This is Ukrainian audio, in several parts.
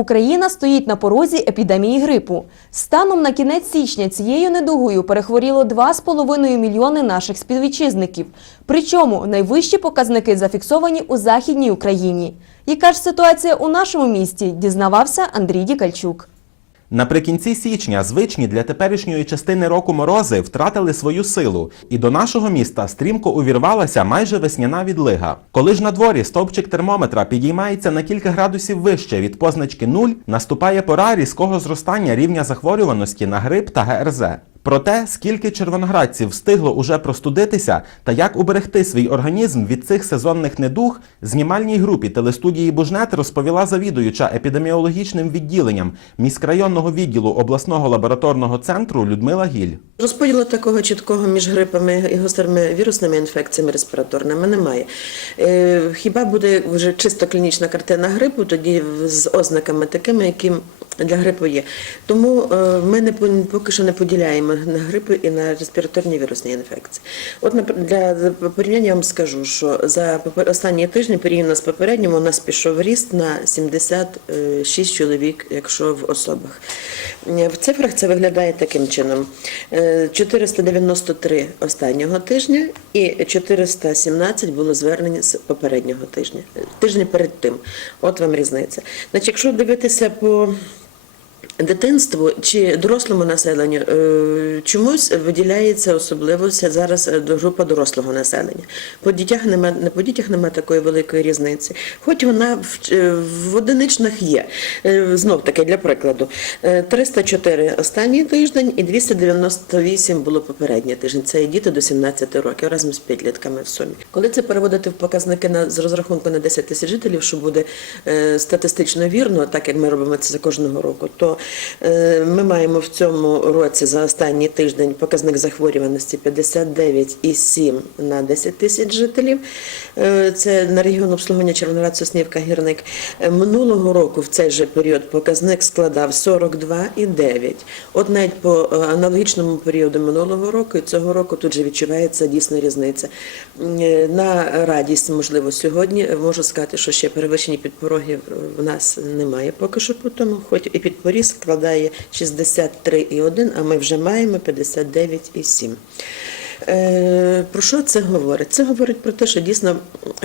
Україна стоїть на порозі епідемії грипу. Станом на кінець січня цією недугою перехворіло 2,5 мільйони наших співвітчизників. Причому найвищі показники зафіксовані у Західній Україні. Яка ж ситуація у нашому місті, дізнавався Андрій Дікальчук. Наприкінці січня звичні для теперішньої частини року морози втратили свою силу, і до нашого міста стрімко увірвалася майже весняна відлига. Коли ж на дворі стовпчик термометра підіймається на кілька градусів вище від позначки 0, наступає пора різкого зростання рівня захворюваності на грип та ГРЗ. Про те, скільки червоноградців встигло уже простудитися та як уберегти свій організм від цих сезонних недуг, знімальній групі телестудії Бужнет розповіла завідуюча епідеміологічним відділенням міськрайонного відділу обласного лабораторного центру Людмила Гіль. Розподілу такого чіткого між грипами і гострими вірусними інфекціями респіраторними немає. Е, Хіба буде вже чисто клінічна картина грипу, тоді з ознаками такими, які для грипу є. Тому е, ми не поки що не поділяємо на грипи і на респіраторні вірусні інфекції. От для порівняння я вам скажу, що за останні тижні порівняно з попереднім у нас пішов ріст на 76 чоловік, якщо в особах. Е, В цифрах це виглядає таким чином: Е, 493 останнього тижня і 417 було звернень з попереднього тижня, е, тижня перед тим. От вам різниця. Значить, якщо дивитися по дитинству чи дорослому населенню е, чомусь виділяється особливо зараз е, група дорослого населення. По дітях нема не по дітях немає такої великої різниці, хоч вона в, е, в одиничних є. Знов таки для прикладу, е, 304 останній тиждень і 298 було попередній тиждень. Це є діти до 17 років разом з підлітками в сумі. Коли це переводити в показники на з розрахунку на 10 тисяч жителів, що буде статистично вірно, так як ми робимо це за кожного року, то е, ми маємо в цьому році за останній тиждень показник захворюваності 59,7 на 10 тисяч жителів. Е, Це на регіон обслуговування Червоноград, Соснівка, Гірник. Е, Минулого року в цей же період показник складав 42,9. От навіть по аналогічному періоду минулого року і цього року тут же відчувається дійсна різниця. На радість, можливо, сьогодні можу сказати, що ще перевищені підпороги в нас немає поки що по тому, хоч і підпоріг складає 63,1, а ми вже маємо 59,7. Е, Про що це говорить? Це говорить про те, що дійсно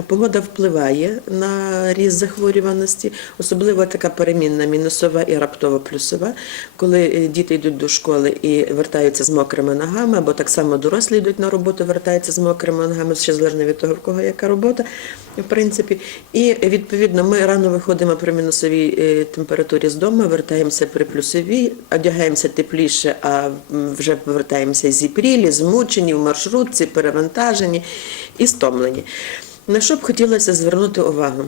погода впливає на ріст захворюваності, особливо така перемінна мінусова і раптово плюсова, коли е, діти йдуть до школи і вертаються з мокрими ногами, або так само дорослі йдуть на роботу, вертаються з мокрими ногами, ще залежно від того, в кого яка робота, в принципі. І відповідно ми рано виходимо при мінусовій е, температурі з дому, вертаємося при плюсовій, одягаємося тепліше, а вже повертаємося зіпрілі, змучені маршрутці, перевантажені і стомлені. На що б хотілося звернути увагу?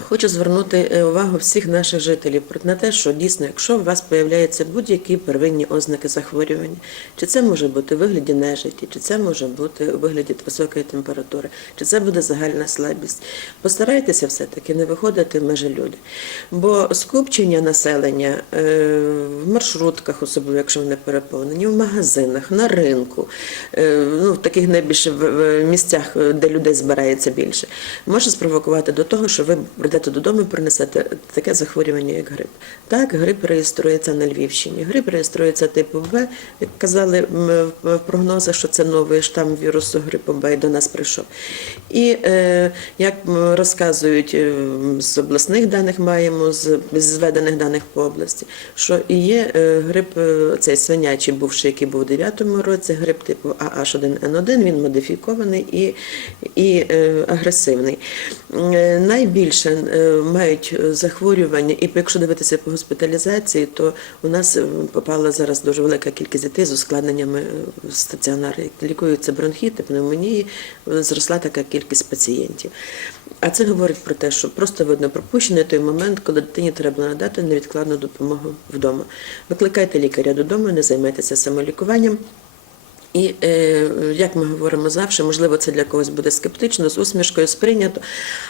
Хочу звернути е, увагу всіх наших жителів на те, що дійсно, якщо у вас появляються будь-які первинні ознаки захворювання, чи це може бути у вигляді нежиті, чи це може бути у вигляді високої температури, чи це буде загальна слабість, постарайтеся все-таки не виходити в межі люди. Бо скупчення населення е, в маршрутках, особливо якщо вони переповнені, в магазинах, на ринку, е, ну, в таких найбільше місцях, де людей збирається більше, може спровокувати до того, що ви прийдете додому і принесете таке захворювання, як грип. Так, грип реєструється на Львівщині. Грип реєструється типу В, як казали в прогнозах, що це новий штам вірусу грипу Б і до нас прийшов. І е, як розказують е, з обласних даних, маємо з зведених даних по області, що і є е, грип, цей свинячий бувший, який був у 9-му році, грип типу AH1N1, він модифікований і, і агресивний. Найбільше е, мають захворювання, і якщо дивитися по госпіталізації, то у нас е, попала зараз дуже велика кількість дітей з ускладненнями е, в стаціонари. Лікуються бронхіти, пневмонії, е, зросла така кількість пацієнтів. А це говорить про те, що просто видно пропущений той момент, коли дитині треба надати невідкладну допомогу вдома. Викликайте лікаря додому, не займайтеся самолікуванням. І е, як ми говоримо завжди, можливо, це для когось буде скептично, з усмішкою сприйнято,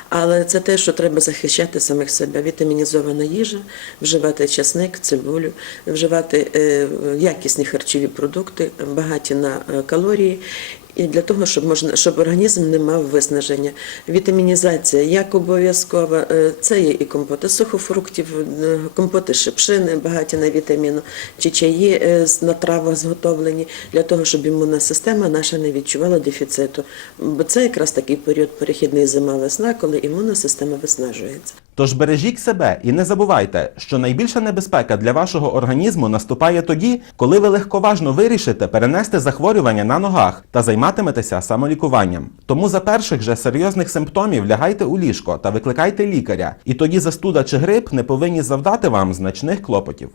але це те, що треба захищати самих себе. Вітамінізована їжа, вживати часник, цибулю, вживати е, якісні харчові продукти, багаті на е, калорії і для того, щоб можна, щоб організм не мав виснаження. Вітамінізація як обов'язкова, е, це є і компоти сухофруктів, е, компоти шипшини, багаті на вітаміну, чи чаї е, на травах зготовлені, для того, щоб імунна система наша не відчувала дефіциту. Бо це якраз такий період перехідний зима-весна, коли імунна система виснажується. Тож бережіть себе і не забувайте, що найбільша небезпека для вашого організму наступає тоді, коли ви легковажно вирішите перенести захворювання на ногах та займатиметеся самолікуванням. Тому за перших же серйозних симптомів лягайте у ліжко та викликайте лікаря, і тоді застуда чи грип не повинні завдати вам значних клопотів.